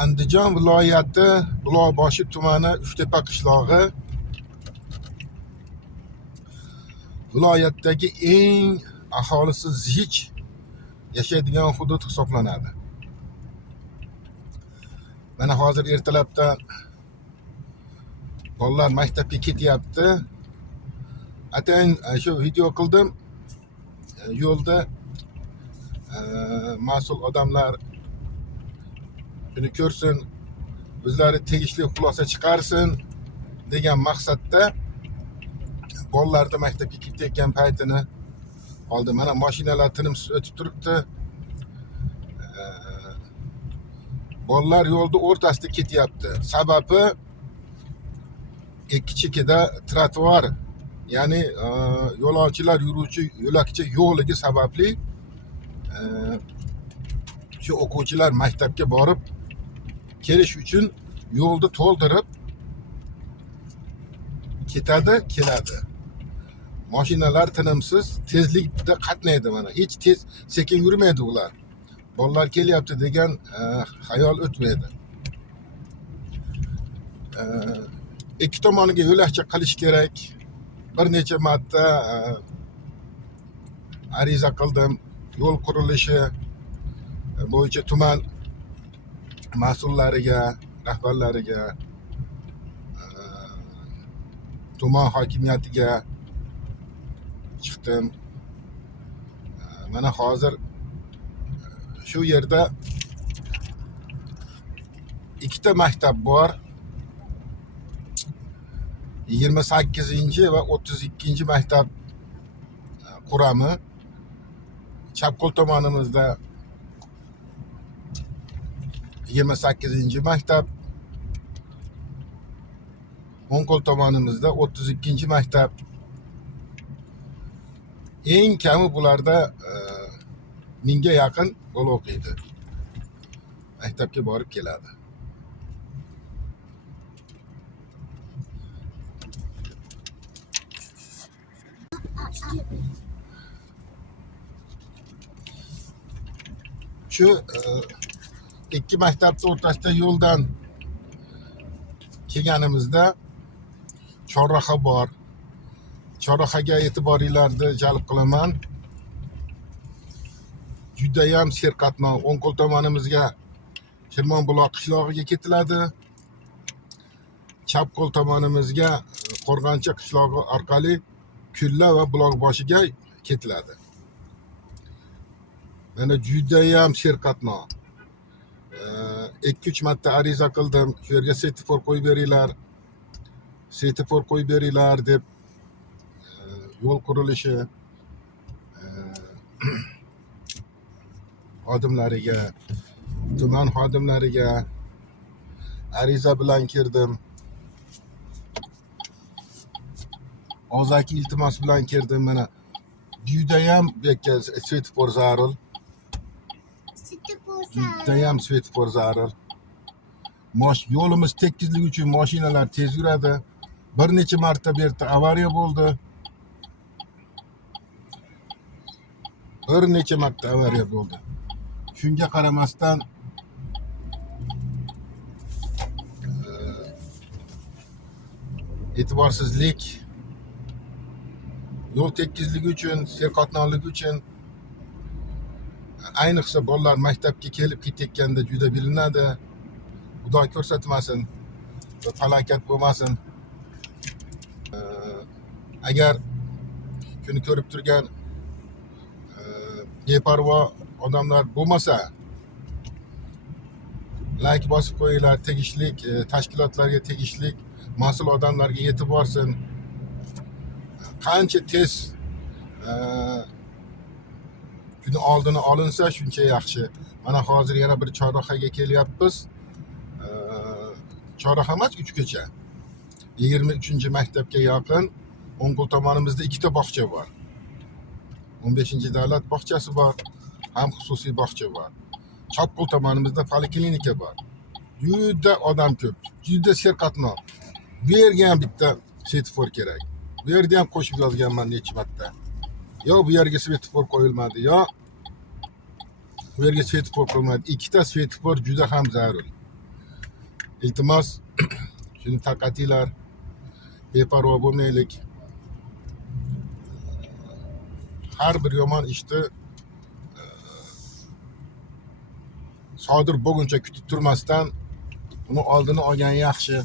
Andijon viloyati Buloqboshi tumani Uchtepa qishlog'i viloyatdagi eng aholisi zich yashaydigan hudud hisoblanadi. Mana hozir ertalabdan bolalar maktabga ketyapti. Atayin shu video qildim. Yo'lda mas'ul odamlar buni ko'rsin, o'zlari tegishli xulosa chiqarsin degan maqsadda bolalarni maktabga ketayotgan paytini oldim. Mana mashinalar tinimsiz o'tib turibdi. Bolalar yo'lda o'rtasida ketyapti. Sababi ikki chekada trotuar, ya'ni yo'lovchilar yuruvchi yo'lakcha yo'qligi sababli shu o'quvchilar maktabga borib kelish uchun yo'lni to'ldirib ketadi, keladi. Mashinalar tinimsiz tezlikda qatnaydi. Mana hech tez sekin yurmaydi ular. Bolalar kelyapti degan xayol o'tmaydi. Ikki tomoniga yo'lakcha qilish kerak. Bir necha marta ariza qildim. Yo'l qurilishi bo'yicha tuman mas'ullariga, rahbarlariga, tuman hokimiyatiga chiqdim. Mana hozir shu yerda ikkita maktab bor. 28 va 32 maktab qurami. Chap qo'l tomonimizda 28 maktab, o'ng qo'l tomonimizda 32 maktab. Eng kami bularda 1000 ga yaqin bola o'qiydi. Maktabga borib keladi. Shu ikki maktabning o'rtasida yo'ldan kelganimizda chorraha bor. Chorrahaga e'tiboringlarni jalb qilaman. Juda ham serqatnov. O'ng qo'l tomonimizga Shirmonbuloq qishlog'iga ketiladi. Chap qo'l tomonimizga Qo'rg'oncha qishlog'i orqali Kulla va Buloqboshiga ketiladi. Mana juda ham serqatnov. 2-3 marta ariza qildim. Shu yerga svetofor qo'yib beringlar. Svetofor qo'yib beringlar deb yo'l qurilishi xodimlariga, tuman xodimlariga ariza bilan kirdim. Og'zaki iltimos bilan kirdim. Mana juda ham bekka svetofor zarur. Juda ham svetofor zarur. Yo'limiz tekizligi uchun mashinalar tez yuradi. Bir necha marta bu yerda avariya bo'ldi. Bir necha marta avariya bo'ldi. Shunga qaramasdan e'tiborsizlik, yo'l tekizligi uchun, serqatnovligi uchun ayniqsa bolalar maktabga kelib ketayotganda juda bilinadi. Xudo ko'rsatmasin, falokat bo'lmasin. Agar shuni ko'rib turgan beparvo odamlar bo'lmasa, like bosib qo'yinglar. Tegishli tashkilotlarga, tegishli mas'ul odamlarga yetib borsin. Qancha tez shuni oldini olinsa shuncha yaxshi. Mana hozir yana bir chorrahaga kelyapmiz. Chorraha emas, 3 ko'cha. 23-maktabga yaqin o'ng qo'l tomonimizda ikkita bog'cha bor. 15-davlat bog'chasi bor, ham xususiy bog'cha bor. Chap qo'l tomonimizda poliklinika bor. Juda odam ko'p, juda serqatnov. Bu yerga ham bitta svetofor kerak. Bu yerda ham qo'shib yozganman necha marta. Yo bu yerga svetofor qo'yilmadi, yo bu yerga svetofor qo'yilmadi. Ikkita svetofor juda ham zarur. iltimos shuni tarqatinglar, beparvo bo'lmaylik. Har bir yomon ishni sodir bo'lguncha kutib turmasdan uni oldini olgan yaxshi.